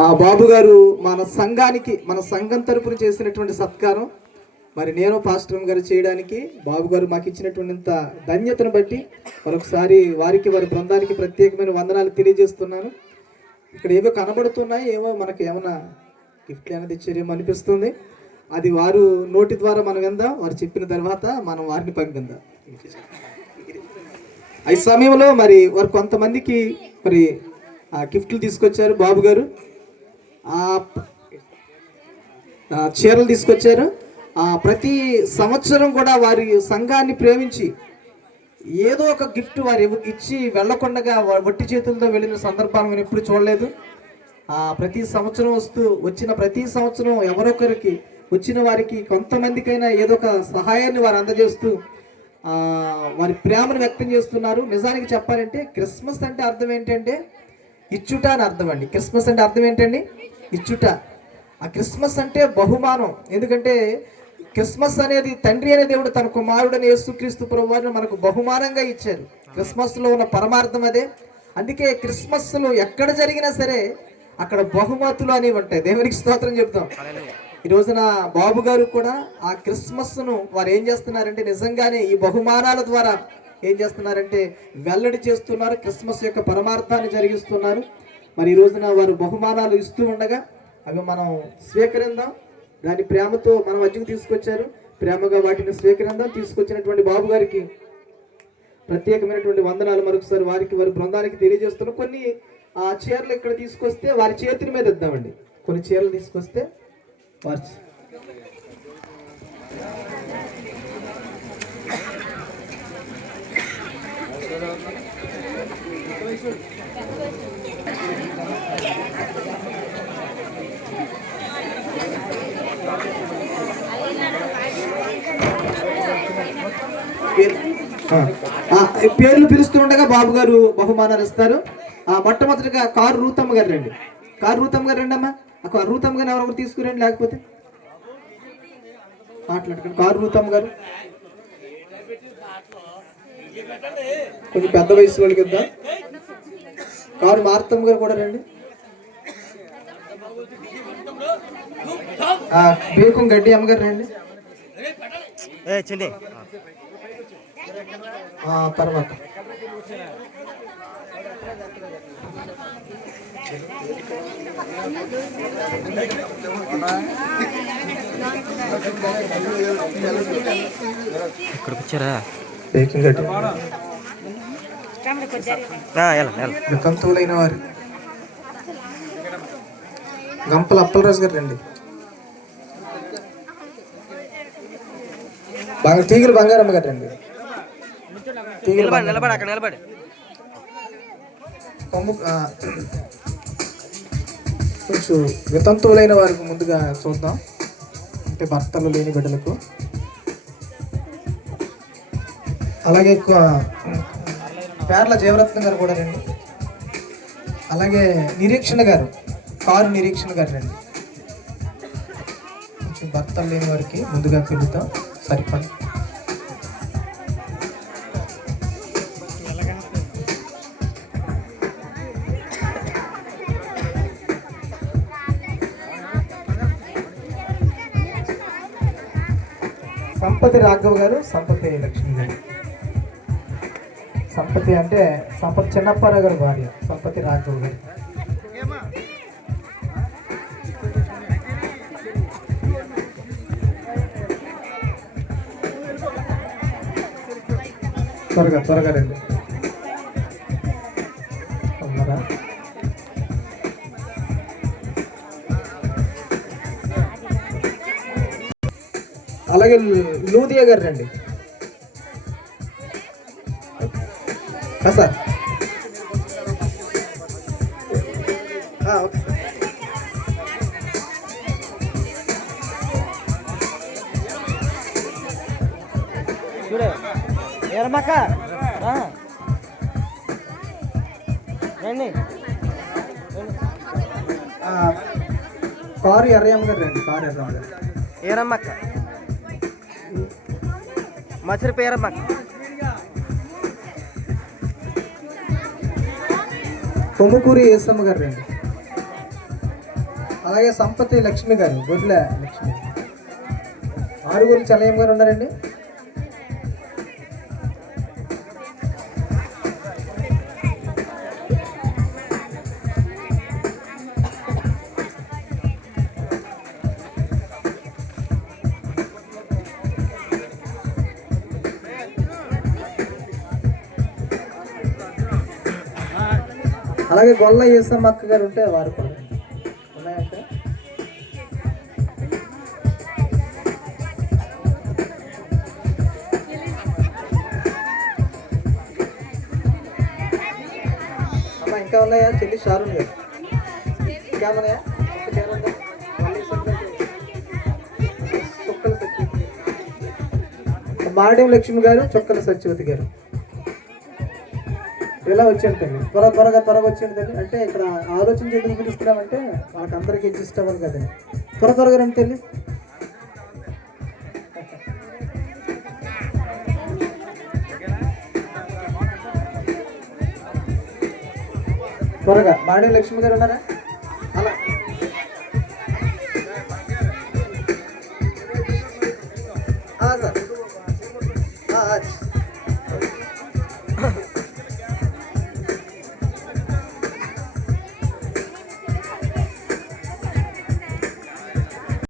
బాబు గారు మన సంఘానికి మన సంఘం తరపున చేసినటువంటి సత్కారం మరి నేను పాస్టర్ గారు చేయడానికి బాబు గారు మాకు ఇచ్చినటువంటి ధన్యతను బట్టి మరొకసారి వారికి వారి బృందానికి ప్రత్యేకమైన వందనాలు తెలియజేస్తున్నాను. ఇక్కడ ఏవో కనబడుతున్నాయి, ఏమో మనకు ఏమైనా గిఫ్ట్లు అనేది ఇచ్చారేమో అనిపిస్తుంది. అది వారు నోటి ద్వారా మనం విందాం, వారు చెప్పిన తర్వాత మనం వారిని పంపిందాం. ఈ సమయంలో మరి వారు కొంతమందికి మరి గిఫ్ట్లు తీసుకొచ్చారు. బాబు గారు చీరలు తీసుకొచ్చారు. ప్రతి సంవత్సరం కూడా వారి సంఘాన్ని ప్రేమించి ఏదో ఒక గిఫ్ట్ వారు ఇచ్చి వెళ్ళకుండా వట్టి చేతులతో వెళ్ళిన సందర్భాలు మనం ఎప్పుడు చూడలేదు. ప్రతి సంవత్సరం వచ్చిన ప్రతి సంవత్సరం ఎవరొకరికి వచ్చిన వారికి కొంతమందికైనా ఏదో ఒక సహాయాన్ని వారు అందజేస్తూ వారి ప్రేమను వ్యక్తం చేస్తున్నారు. నిజానికి చెప్పాలంటే క్రిస్మస్ అంటే అర్థం ఏంటంటే ఇచ్చుట అని అర్థం అండి. క్రిస్మస్ అంటే అర్థం ఏంటండి? ఇచ్చుట. ఆ క్రిస్మస్ అంటే బహుమానం. ఎందుకంటే క్రిస్మస్ అనేది తండ్రి అనే దేవుడు తన కుమారుడని యేసుక్రీస్తు ప్రభువారిని మనకు బహుమానంగా ఇచ్చారు. క్రిస్మస్లో ఉన్న పరమార్థం అదే. అందుకే క్రిస్మస్లో ఎక్కడ జరిగినా సరే అక్కడ బహుమతులు అనేవి ఉంటాయి. దేవునికి స్తోత్రం చెప్తాం. ఈ రోజున బాబు గారు కూడా ఆ క్రిస్మస్ను వారు ఏం చేస్తున్నారంటే నిజంగానే ఈ బహుమానాల ద్వారా ఏం చేస్తున్నారంటే వెల్లడి చేస్తున్నారు. క్రిస్మస్ యొక్క పరమార్థాన్ని జరిగిస్తున్నారు. మరి ఈ రోజున వారు బహుమానాలు ఇస్తూ ఉండగా అవి మనం స్వీకరిందాం. దాని ప్రేమతో మన మధ్యకు తీసుకొచ్చారు. ప్రేమగా వాటిని స్వీకరిందాం. తీసుకొచ్చినటువంటి బాబు గారికి ప్రత్యేకమైనటువంటి వందనాలు మరొకసారి వారికి వారి బృందానికి తెలియజేస్తున్నాం. కొన్ని చీరలు ఇక్కడ తీసుకొస్తే వారి చేతుల మీద ఇద్దామండి. కొన్ని చీరలు తీసుకొస్తే వారి పేర్లు పిలుస్తూ ఉండగా బాబు గారు బహుమానాలు ఇస్తారు. మొట్టమొదటిగా కారు రూతమ్మ గారు రండి. కారు రూతమ్మ గారు రండి అమ్మా. రూతమ్మ గారిని ఎవరొకరు తీసుకురండి, లేకపోతే మాట్లాడకండి. కారు రూతమ్మ గారు కొంచెం పెద్ద వయసు వాళ్ళకి ఇద్దాం. కారు మార్తమ్మ గారు కూడా రండి. బేకం గడ్డి అమ్మగారు రండి. తర్వాత ఇక్కడికి వచ్చారా? బేకింగ్ గడ్డి వితంతువులైన వారు గంపల అప్పలరాజు గారు రండి. తీగలు బంగారమ్మ గారు రండి. కొంచెం వితంతువులైన వారికి ముందుగా చూద్దాం, అంటే భర్తలు లేని బిడ్డలకు. అలాగే పేర్ల జీవరత్నం గారు కూడా రండి. అలాగే నిరీక్షణ గారు, కారు నిరీక్షణ గారు రండి. కొంచెం భర్తలు లేని వారికి ముందుగా పిలుద్దాం. సరిపడి సంపతి రాఘవ్ గారు, సంపతి లక్ష్మి గారు. సంపతి అంటే సంపతి చిన్నప్పారావు గారు భార్య సంపతి రాఘవ్ గారు. త్వరగా రండి. అలాగే లూదియా గారు రండి. సార్ ఏరమ్మక్క రండి. కారు ఎర్రమ్మ గారు రండి. కారు ఎర్రమ్మ గారు. ఏరమ్మక్క మసరి పేరమ్మక్క. కొమ్ముకూరి ఏసమ్మ గారు రండి. అలాగే సంపతి లక్ష్మి గారు, గొడ్ల లక్ష్మి. ఆరుగురు చలయం గారు ఉన్నారండి. అలాగే గొల్ల ఏసమ్మ అక్క గారు ఉంటే వారు కూడా ఉన్నాయంటే. అమ్మ ఇంకా ఉన్నాయా? చెల్లి షారున్ గారు ఇంకా ఉన్నాయా? చుక్కల సత్యవతి, మాడేం లక్ష్మి గారు, చుక్కల సత్యవతి గారు. ఇలా వచ్చాను తల్లి, త్వరగా వచ్చాను తల్లి. అంటే ఇక్కడ ఆలోచన ఎందుకు పిలుస్తున్నామంటే వాళ్ళకి అందరికీ అడ్జస్ట్ అవ్వాలి కదండి. త్వరగా రండి తల్లి. త్వరగా. మాడే లక్ష్మి గారు ఉన్నారా?